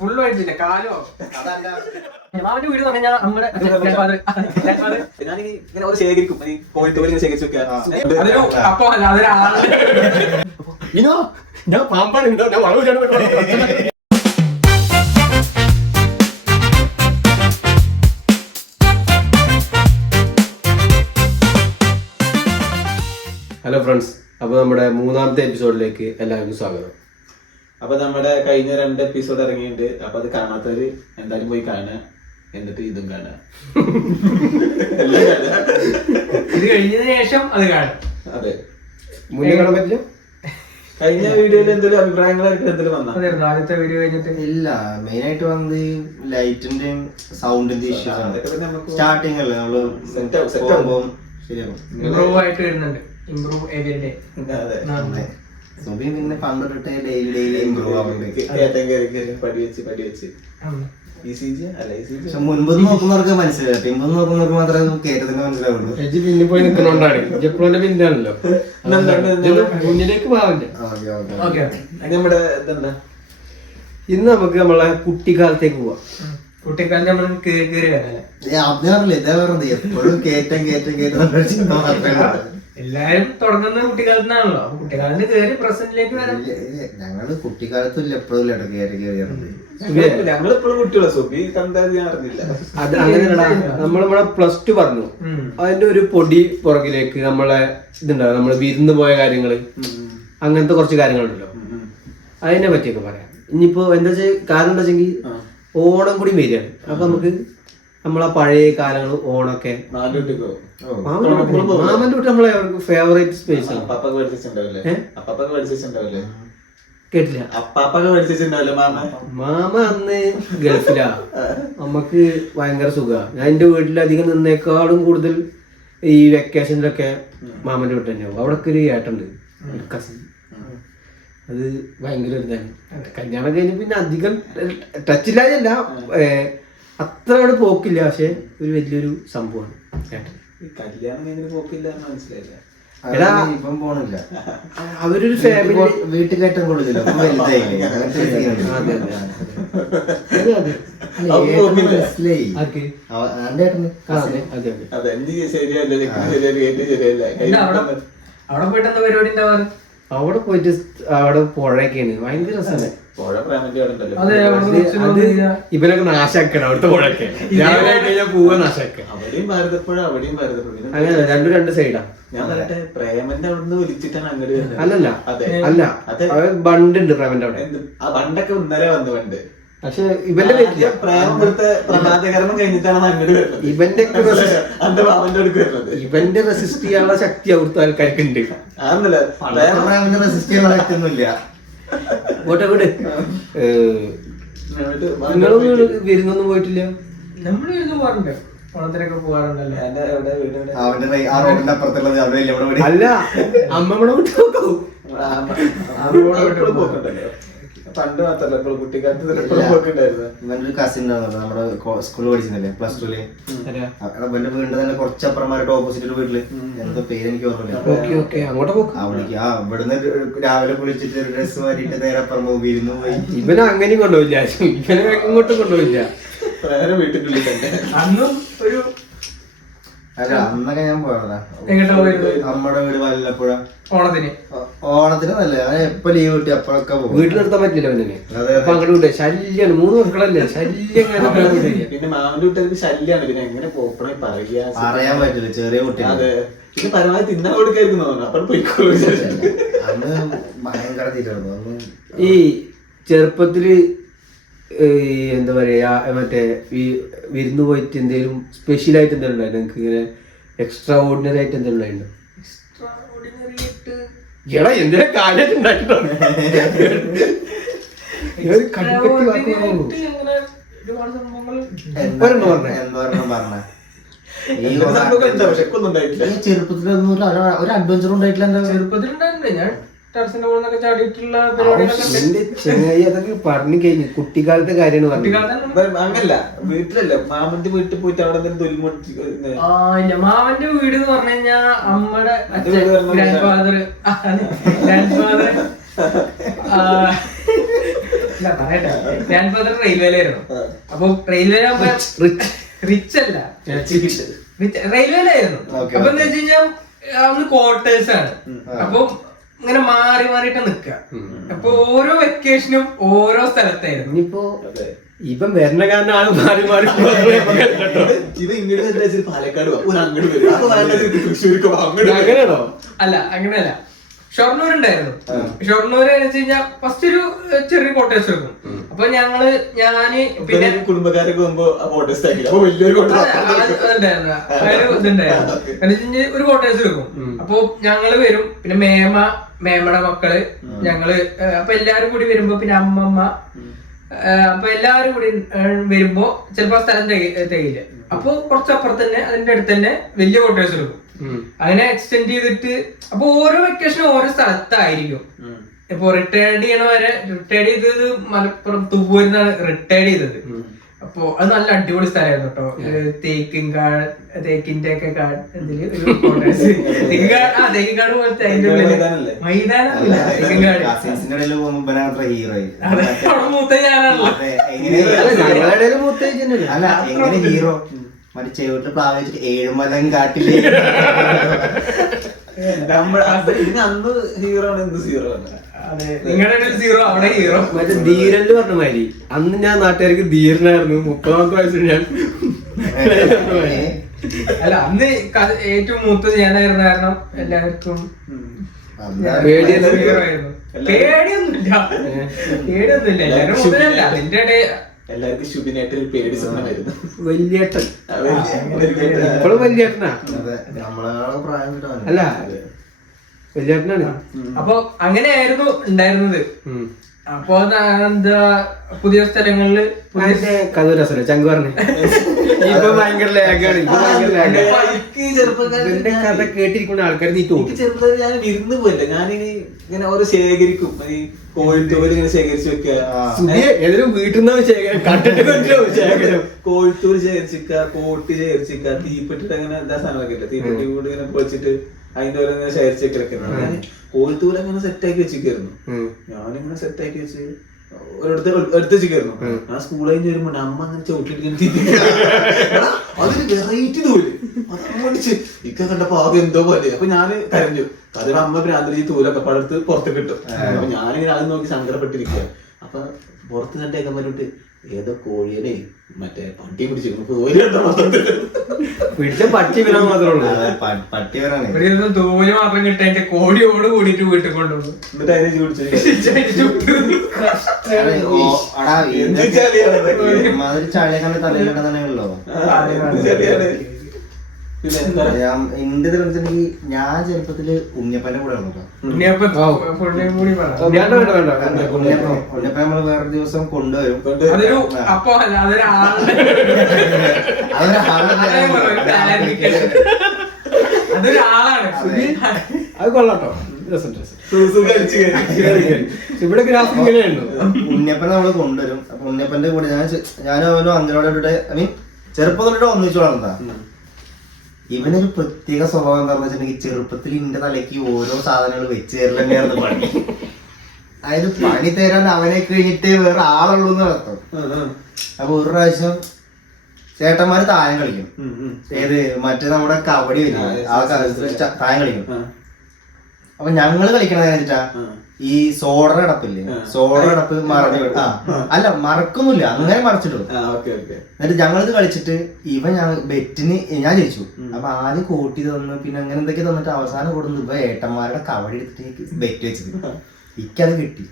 Full മേടിച്ചില്ല കാലോ. മാമന്റെ വീട് പറഞ്ഞാൽ നമ്മുടെ ഞാനിങ്ങനെ ശേഖരിക്കും, കോഴിത്തോലിങ്ങനെ ശേഖരിച്ചു അപ്പൊ അല്ല അതൊരാളെ ഞാൻ പാമ്പാണ് ഞാൻ വളവ് ചേട്ടൻ. ഹലോ ഫ്രണ്ട്സ്, അപ്പോൾ നമ്മുടെ മൂന്നാമത്തെ എപ്പിസോഡിലേക്ക് എല്ലാവർക്കും സ്വാഗതം. അപ്പൊ നമ്മുടെ കഴിഞ്ഞ 2 എപ്പിസോഡ് ഇറങ്ങിയിട്ടുണ്ട്. അപ്പൊ അത് കാണാത്തവര് എന്തായാലും പോയി കാണുക, എന്നിട്ട് ഇതും കാണുക. ഇത് കഴിഞ്ഞതിന് ശേഷം അത് കാണും. അതെ, മുന്നേ കാണാൻ പറ്റില്ല. കഴിഞ്ഞ വീഡിയോയിൽ എന്തെങ്കിലും അഭിപ്രായങ്ങളായിട്ട് എന്തെങ്കിലും വന്നാ? ആദ്യത്തെ വീഡിയോ കഴിഞ്ഞിട്ട് ഇല്ല, മെയിൻ ആയിട്ട് വന്നത് ലൈറ്റിന്റെയും സൗണ്ടിന്റെ ഇഷ്യൂസ് ആണ്. സ്റ്റാർട്ടിങ് അല്ലേ നമ്മള് ശരിയാകും. ഇംപ്രൂവ് ആയിട്ട് വരുന്നുണ്ട്. Improve everyday. പിന്നെ പണ്ടിട്ട് ഡെയിലി ഇമ്പ്രൂവ് ആവുന്നുണ്ട്. പക്ഷെ മുൻപ് നോക്കുന്നവർക്ക് മനസ്സിലായി, പിമ്പ് നോക്കുന്നവർക്ക് മാത്രമേ കേട്ടതിന് മനസ്സിലാവുള്ളൂ. പിന്നെ പോയി നിൽക്കുന്നോണ്ടാണ് ജപ്ലോന്റെ പിന്നാണല്ലോ മുന്നിലേക്ക് പോവാൻ്റെ. നമ്മുടെ ഇതെന്താ, ഇന്ന് നമുക്ക് നമ്മളെ കുട്ടിക്കാലത്തേക്ക് പോവാം. കുട്ടിക്കാലത്ത് നമ്മൾ കേറി വരാല്ലേ, അതറിയില്ല ഇതേ പറഞ്ഞത് എപ്പോഴും കേറ്റം എല്ലാരും തുടങ്ങുന്ന കുട്ടിക്കാലത്താണല്ലോ. അപ്പൊ കുട്ടിക്കാലത്ത് കേറി പ്രസന്റിലേക്ക് വരാം. ഞങ്ങള് കുട്ടിക്കാലത്തും ഇല്ല എപ്പോഴും ഇല്ല കേറി കേറിയത്. ഞങ്ങളിപ്പോഴും കുട്ടികളെ സുബി കണ്ടാൽ ഞാൻ അറിഞ്ഞില്ല. അത് അങ്ങനെയല്ല, നമ്മളിവിടെ +2 പറഞ്ഞു. അതിന്റെ ഒരു പൊടി പുറകിലേക്ക് നമ്മളെ ഇതുണ്ടാവും, നമ്മള് വിരുന്ന് പോയ കാര്യങ്ങള്, അങ്ങനത്തെ കുറച്ച് കാര്യങ്ങളുണ്ടല്ലോ, അതിനെ പറ്റിയൊക്കെ പറയാം. ഇനിയിപ്പോ എന്താ കാരണം എന്താ വെച്ചെങ്കിൽ ഓണം കൂടി വരികയാണ്. അപ്പൊ നമുക്ക് നമ്മളെ പഴയ കാലങ്ങൾ ഓണൊക്കെ മാമന്റെ വീട്ടിൽ നമ്മളെ ഫേവറേറ്റ് സ്പേസ് ആണ്. കേട്ടില്ല, മാമ അന്ന് ഗൾഫിലാ. നമ്മക്ക് ഭയങ്കര സുഖമാണ്. ഞാൻ എന്റെ വീട്ടിൽ അധികം നിന്നേക്കാളും കൂടുതൽ ഈ വെക്കേഷനിലൊക്കെ മാമന്റെ വീട്ടിൽ തന്നെയാവും. അവിടെ ഒരു ഏട്ടുണ്ട്, ഒരു കസിൻ. അത് ഭയങ്കര ഒരു ഇതാണ്. കല്യാണം കഴിഞ്ഞ് പിന്നെ അധികം ടച്ചില്ലാതല്ല, അത്ര അവിടെ പോക്കില്ല. പക്ഷെ ഒരു വലിയൊരു സംഭവമാണ് ഏട്ടൻ. കല്യാണം കഴിഞ്ഞ് പോക്കില്ല മനസ്സിലായില്ല. ഇപ്പം പോണില്ല, അവരൊരു ഫാമിലി വീട്ടിൽ കയറ്റം കൊള്ളില്ല. അവിടെ പോയിട്ട് എന്താ പരിപാടി ഉണ്ടാവാറ്? അവിടെ പോയിട്ട് അവിടെ പുഴയൊക്കെയാണ്, ഭയങ്കര രസമാണ്. ഇവനൊക്കെ നാശാക്കണം അവിടുത്തെ പുഴയൊക്കെ. രാവിലെ കഴിഞ്ഞാൽ പൂവ നാശാക്കുക. അങ്ങനെ രണ്ട് സൈഡാ. ഞാൻ പറയട്ടെ, പ്രേമന്റെ അവിടുന്ന് വിളിച്ചിട്ടാണ് അങ്ങോട്ട്. അല്ലല്ല അല്ല, ബണ്ടുണ്ട് പ്രേമന്റെ അവിടെ. ആ ബണ്ടൊക്കെ ഇന്നലെ വന്നു പണ്ട്. പക്ഷെ ഇവന്റെ പറ്റില്ല, പ്രമാദകരണം കഴിഞ്ഞിട്ടാണ് അങ്ങോട്ട് വരുന്നത്. ഇവന്റെ റെസിസ്റ്റ് ചെയ്യാനുള്ള ശക്തി അവിടുത്തെ ആൾക്കാർക്ക് ഉണ്ട്. റെസിസ്റ്റ് ചെയ്യാൻ പറ്റുന്നില്ല. നിങ്ങളൊന്നും വരുന്നൊന്നും പോയിട്ടില്ല? നമ്മള് ഇരുന്ന് പോകാറുണ്ട്, ഓണത്തിനൊക്കെ പോകാറുണ്ടല്ലോ. അല്ല, അമ്മമ്മടെ വീട്ടിൽ പോക്കും. പണ്ട് മാത്രല്ല, ഇപ്പോൾ കുട്ടിക്കാലത്ത് പോക്കുണ്ടായിരുന്നു. ഇവന്റെ കസിൻ നമ്മുടെ സ്കൂളിൽ പഠിച്ചിരുന്നില്ലേ, +2 അവന്റെ വീണ്ടും തന്നെ കുറച്ചപ്പുറമാരുടെ ഓപ്പോസിറ്റ് ഒരു വീട്ടില്, എന്താ പേര് എനിക്ക് ഓർമ്മയില്ല. അവിടേക്ക് ഇവിടുന്ന് രാവിലെ കുളിച്ചിട്ട് ഡ്രസ് മാറ്റിട്ട് നേരെ അപ്പുറം ഇരുന്നു പോയി. ഇവനെ അങ്ങനെയും കൊണ്ടുപോയില്ല, ഇവനെ ഇങ്ങോട്ടും കൊണ്ടുപോയില്ല. വേറെ വീട്ടിനുള്ളിൽ തന്നെ അന്നും ഒരു അല്ല, അന്നൊക്കെ ഞാൻ പോയതാ നമ്മുടെ വീട് വല്ലപ്പുഴ. ഓണത്തിന് നല്ല എപ്പോ ലീവ് കിട്ടി അപ്പോഴൊക്കെ പോകും. വീട്ടിൽ നിർത്താൻ പറ്റില്ല അവനെ. അപ്പൊ അങ്ങോട്ട് വിട്ടെ, ശല്യാണ്. 3 മക്കളല്ലേ, ശല്യം. പിന്നെ മാമന്റെ വീട്ടുകാർക്ക് ശല്യാണ്. പിന്നെ എങ്ങനെ പോപ്പണേ പറയാൻ പറ്റില്ല, ചെറിയ കുട്ടി. അതെ, പിന്നെ പരമാവധി തിന്നാൻ കൊടുക്കായിരുന്നു തോന്നുന്നു. അപ്പോൾ പോയിക്കോളൂ. അന്ന് ഭയങ്കര തീരായിരുന്നു. അന്ന് ഈ ചെറുപ്പത്തില് എന്താ പറയാ, മറ്റേ ഈ വിരുന്ന് പോയിട്ട് എന്തെങ്കിലും സ്പെഷ്യൽ ആയിട്ട് എന്തെങ്കിലും ഉണ്ടായിരുന്നു നിങ്ങൾക്ക്? ഇങ്ങനെ എക്സ്ട്രാ ഓർഡിനറി ആയിട്ട് എന്തെങ്കിലും ഉണ്ടായിട്ടുണ്ടോ? എടാ എന്തിനാ കാര്യമായിട്ട് ഉണ്ടാക്കിയിട്ടുണ്ട്. ചെറുപ്പത്തിലൊന്നും ഒരു അഡ്വഞ്ചർ ഉണ്ടായിട്ടില്ല. ചെറുപ്പത്തിലുണ്ടായിട്ടുണ്ട്. ഞാൻ ടെറസിന്റെ മുകളിലൊക്കെ ചാടിയിട്ടുള്ള പരിപാടികളൊക്കെ ഉണ്ട്. എന്റെ ചെങ്ങായി അതൊക്കെ പറഞ്ഞു കഴിഞ്ഞു. കുട്ടിക്കാലത്തെ കാര്യമാണ് പറഞ്ഞത്. കുട്ടിക്കാലത്ത് അങ്ങനല്ല, വീട്ടിലല്ല, മാമന്റെ വീട്ടിൽ പോയിട്ട് അവിടെ തൊലിമുട്ടി. ഇല്ല, മാമന്റെ വീട് എന്ന് പറഞ്ഞു കഴിഞ്ഞാ അമ്മയുടെ ഗ്രാൻഡ് ഫാദർ റെയിൽവേയിലായിരുന്നു. അപ്പൊ റെയിൽവേയിലാകുമ്പോ റിച്ച് അല്ല, റെയിൽവേയിലായിരുന്നു. അപ്പൊ എന്താ വെച്ച് കഴിഞ്ഞാൽ അന്ന് ക്വാർട്ടേഴ്സ് ആണ്. അപ്പൊ ഇങ്ങനെ മാറി മാറിയിട്ട് നിക്കുക. അപ്പൊ ഓരോ വെക്കേഷനും ഓരോ സ്ഥലത്തായിരുന്നു. ഇനിയിപ്പോ ഇപ്പം വരണ കാരണം ആള് മാറി മാറി ഇത് ഇങ്ങോട്ട് എന്താ വെച്ചാൽ പാലക്കാട് അങ്ങോട്ട് വരും, തൃശ്ശൂർക്ക് അങ്ങനെയാണോ? അല്ല, അങ്ങനെയല്ല. ഷൊർണൂർ ഉണ്ടായിരുന്നു. ഷൊർണൂർ എന്ന് വെച്ച് കഴിഞ്ഞാൽ ഫസ്റ്റ് ഒരു ചെറിയ കോട്ടേഴ്സ് വെക്കും. അപ്പൊ ഞാന് പിന്നെ കുടുംബക്കാരൊക്കെ പോകുമ്പോ വലിയൊരു ഇതുണ്ടായിരുന്നു, ഒരു കോട്ടേഴ്സ് വെക്കും. അപ്പൊ ഞങ്ങള് വരും, പിന്നെ മേമയുടെ മക്കള്, ഞങ്ങള് അപ്പൊ എല്ലാരും കൂടി വരുമ്പോ പിന്നെ അമ്മമ്മ, അപ്പൊ എല്ലാരും കൂടി വരുമ്പോ ചിലപ്പോ സ്ഥലം തികയില്ല. അപ്പൊ കുറച്ചപ്പുറത്ത് തന്നെ അതിന്റെ അടുത്ത് തന്നെ വലിയ കോട്ടേഴ്സ് എടുക്കും. അങ്ങനെ എക്സ്റ്റെൻഡ് ചെയ്തിട്ട് അപ്പൊ ഓരോ വെക്കേഷനും ഓരോ സ്ഥലത്തായിരിക്കും. ഇപ്പൊ റിട്ടയർഡ് റിട്ടയർഡ് ചെയ്തത് മലപ്പുറം തുവൂരിന്നാണ് റിട്ടയർഡ് ചെയ്തത്. അപ്പൊ അത് നല്ല അടിപൊളി സ്ഥലമായിരുന്നു കേട്ടോ. തേക്കിന്റെ ഒക്കെ ഇതില് ഒരു കോട്ടേഴ്സ്, തേക്കിൻകാട് പോലത്തെ അതിന്റെ മൈതാനമില്ല, തേക്കിൻകാട്. അവിടെ മൂത്ത ഞാനാണല്ലോ. ഹീറോ മറ്റേ ചെവിട്ട് പ്ലാവ് വെച്ചിട്ട് ഏഴുമലം കാട്ടില്ലേ അന്ന് ഹീറോ ആണ്, എന്ത് ഹീറോ ആണ്. നിങ്ങളുടെ സീറോ, അവിടെ ഹീറോ. മറ്റേ ധീരന് പറഞ്ഞ മാതിരി അന്ന് ഞാൻ നാട്ടുകാർക്ക് ധീരനായിരുന്നു. 30 വയസ്സിൽ ഞാൻ അല്ല, അന്ന് ഏറ്റവും മൂത്തത് ഞാനായിരുന്നു. കാരണം എല്ലാവർക്കും പേടിയൊന്നുമില്ല. എല്ലാവരും മൂത്തതല്ല. അതിന്റെ ഇടയിൽ എല്ലാവർക്കും ശുഭിനായിട്ട് ഒരു പേടി സ്വപ്നമായിരുന്നു. വലിയേട്ടൻ ഇപ്പോഴും വലിയേട്ടനാ. അല്ല, വലിയേട്ടനാണ്. അപ്പൊ അങ്ങനെയായിരുന്നു ഉണ്ടായിരുന്നത്. അപ്പൊ എന്താ പുതിയ സ്ഥലങ്ങളില് കഥ രസമല്ലേ ചങ്ക് പറഞ്ഞേ. ഇപ്പൊ ഭയങ്കര ലാഗാണ്. കഥ കേട്ടിരിക്കുന്ന ആൾക്കാർ നീ തോന്നും. ചെറുപ്പത്തിൽ ഞാൻ വിരുന്ന് പോയില്ല. ഞാനിനി ഇങ്ങനെ ഓരോ ശേഖരിക്കും, ഈ കോഴിത്തോല് ഇങ്ങനെ ശേഖരിച്ചു വെക്കുക. ഏതൊരു വീട്ടിൽ നിന്ന് ശേഖരം, കോഴിത്തോല് ശേഖരിച്ചിക്ക, കോട്ടി ശേഖരിച്ചിക്ക, തീപ്പെട്ടിട്ട് അങ്ങനെ എന്താ സാധനമൊക്കെ ഇല്ല, തീപ്പെട്ടി കൂടി ഇങ്ങനെ പൊളിച്ചിട്ട് അതിന്റെ ഓരോ ഇങ്ങനെ ശേഖരിച്ച് വെക്കലൊക്കെ. ഞാൻ കോഴിത്തോല് അങ്ങനെ സെറ്റാക്കി വെച്ചിരിക്കായിരുന്നു. ഞാനിങ്ങനെ സെറ്റാക്കി വെച്ച് ഒരിടത്ത് എടുത്ത് വെച്ചിരിക്കായിരുന്നു. ഞാൻ സ്കൂളിൽ കഴിഞ്ഞ് വരുമ്പോ അമ്മ അങ്ങനെ ചോട്ടിട്ട് അതൊരു വെറൈറ്റി തോല് അടിച്ച് ഇക്ക കണ്ടപ്പോ ആകെ എന്തോ പോലെ. അപ്പൊ ഞാന് കരഞ്ഞു. അതിന് അമ്മ ഭ്രാന്തരി തൂലൊക്കെ പടുത്ത് പുറത്ത് കിട്ടും. അപ്പൊ ഞാനിങ്ങനെ അത് നോക്കി സങ്കടപ്പെട്ടിരിക്കുക. അപ്പൊ പുറത്ത് കണ്ടേക്കാൻ പറഞ്ഞിട്ട് ഏതോ കോഴിയനെ മറ്റേ പട്ടി പിടിച്ചിരിക്കുന്നു. പിടിച്ച പട്ടി വരാൻ മാത്രമേ പട്ടി വരാണ്. തോല് മാത്രം കിട്ടാൻ കോഴിയോട് കൂടിയിട്ട് വീട്ടിൽ കൊണ്ടുവന്നു. എന്നിട്ട് അതിനെ ചളിയൊക്കെ തലയിലൊക്കെ തന്നെയുള്ളോ. എന്റെ വെച്ചിട്ടുണ്ടെങ്കിൽ ഞാൻ ചെറുപ്പത്തില് ഉണ്ണിയപ്പന്റെ കൂടെ ഉണ്ണിയപ്പ നമ്മള് വേറെ ദിവസം കൊണ്ടുവരും. അത് കൊള്ളാട്ടോ. ഇവിടെ ഗ്രാഫ് ഇങ്ങനെയുണ്ടോ? ഉണ്ണിയപ്പനെ നമ്മള് കൊണ്ടുവരും. അപ്പൊ ഉണ്ണിയപ്പന്റെ കൂടെ ഞാനും അവനും അഞ്ചലോടെ ഐ മീൻ ചെറുപ്പം തൊട്ടിട്ട് ഒന്നിച്ചു വളർന്നതാ. ഇവനൊരു പ്രത്യേക സ്വഭാവം എന്താണെന്ന് വെച്ചിട്ടുണ്ടെങ്കിൽ ചെറുപ്പത്തിൽ ഇന്റെ തലയ്ക്ക് ഓരോ സാധനങ്ങൾ വെച്ച് തരലെന്നെയായിരുന്നു പണി. അതായത് പണി തരാൻ അവനെ കഴിഞ്ഞിട്ട് വേറെ ആളുള്ളൂ എന്ന് അർത്ഥം. അപ്പൊ ഒരു പ്രാവശ്യം ചേട്ടന്മാര് തായം കളിക്കും. ഏത് മറ്റേ നമ്മുടെ കബഡി വരും, ആ തായം കളിക്കും. അപ്പൊ ഞങ്ങള് കളിക്കണത് വെച്ചിട്ടാ ഈ സോഡർ അടപ്പില്ലേ, സോഡർ അടപ്പ് മറഞ്ഞു അല്ല മറക്കൊന്നുമില്ല, അങ്ങനെ മറച്ചിട്ടു. എന്നിട്ട് ഞങ്ങളിത് കളിച്ചിട്ട് ഞാൻ ബെറ്റിന് ഞാൻ ജയിച്ചു. അപ്പൊ ആദ്യം കോട്ടി തന്നു, പിന്നെ അങ്ങനെ എന്തൊക്കെ തന്നിട്ട് അവസാനം കൊടുന്നു ഇവ ഏട്ടന്മാരുടെ കബഡി എടുത്തിട്ട് ബെറ്റ് വെച്ചത്. എനിക്കത് കിട്ടി.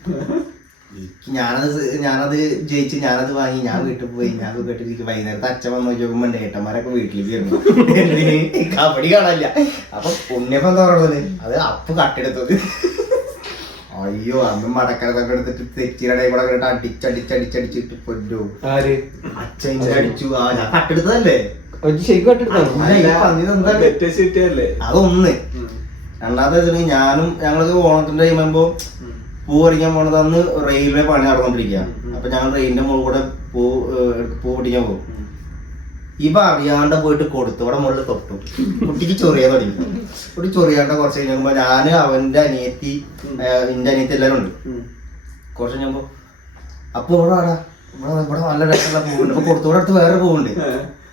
ഞാനത് ജയിച്ച് ഞാനത് വാങ്ങി ഞാൻ വീട്ടിൽ പോയി. ഞാൻ കേട്ടിരിക്കും. വൈകുന്നേരത്തെ അച്ഛൻ വന്ന് നോക്കുമ്പോ ഏട്ടന്മാരൊക്കെ വീട്ടിലേക്ക് വരുന്നു, കബഡി കാണാനില്ല. അപ്പൊ ഉണ്ണിയപ്പം എന്താ പറയുന്നത്, അത് അപ്പ് കട്ടെടുത്തത്. അയ്യോ അന്ന് മടക്കരത്തൊക്കെ എടുത്തിട്ട് തെച്ചിയുടെ കൂടെ കേട്ട് അടിച്ചടിച്ചടിച്ചടിച്ചിട്ട് പൊന്നു അച്ഛൻ അടിച്ചു. ഞാൻ കട്ടെടുത്തതല്ലേ, ശരിക്കും അതൊന്ന്. രണ്ടാമത്തെ വെച്ചിട്ടുണ്ടെങ്കിൽ ഞാനും ഞങ്ങൾക്ക് ഓണത്തിന്റെ കഴിയുമ്പോ പൂ പറിക്കാൻ പോണത് അന്ന് റെയിൽവേ പണി നടന്നുകൊണ്ടിരിക്കുക. അപ്പൊ ഞങ്ങൾ റെയിലിന്റെ മുകളിൽ കൂടെ പൂ പൊട്ടിക്കാൻ പോകും. ഇവ അറിയാണ്ട് പോയിട്ട് കൊടുത്തു അവിടെ മുകളിൽ തൊട്ടു. കുട്ടിക്ക് ചൊറിയാൻ തുടങ്ങി. കുട്ടി ചൊറിയാണ്ട കുറച്ച് കഴിഞ്ഞപ്പോ ഞാന് അവന്റെ അനിയത്തി എന്റെ അനിയത്തി എല്ലാരും ഉണ്ട്. കുറച്ച് കഴിഞ്ഞപ്പോ അപ്പൊ ഇവിടെ നല്ല രസമുള്ള പൂവുണ്ട്. അപ്പൊ കൊടുത്തോടെ അടുത്ത് വേറെ പൂവുണ്ട്.